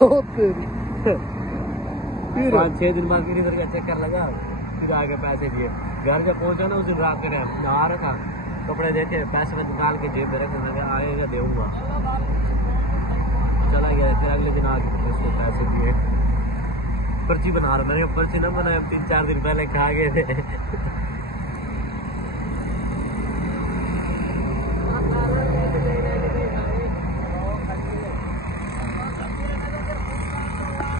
ओ तेरी। फिर 5-6 दिन बाद फिर इधर का चक्कर लगा, फिर आके पैसे दिए। घर जब पहुंचा ना उस दिन रात में नहा रखा, कपड़े देखे, पैसे में निकाल के जेब में रखे, मैं कहा आएगा दूंगा। चला गया, फिर अगले दिन आके उसको पैसे दिए। पर्ची बना रहा, मैंने पर्ची ना बनाया, 3-4 दिन पहले खा गए थे।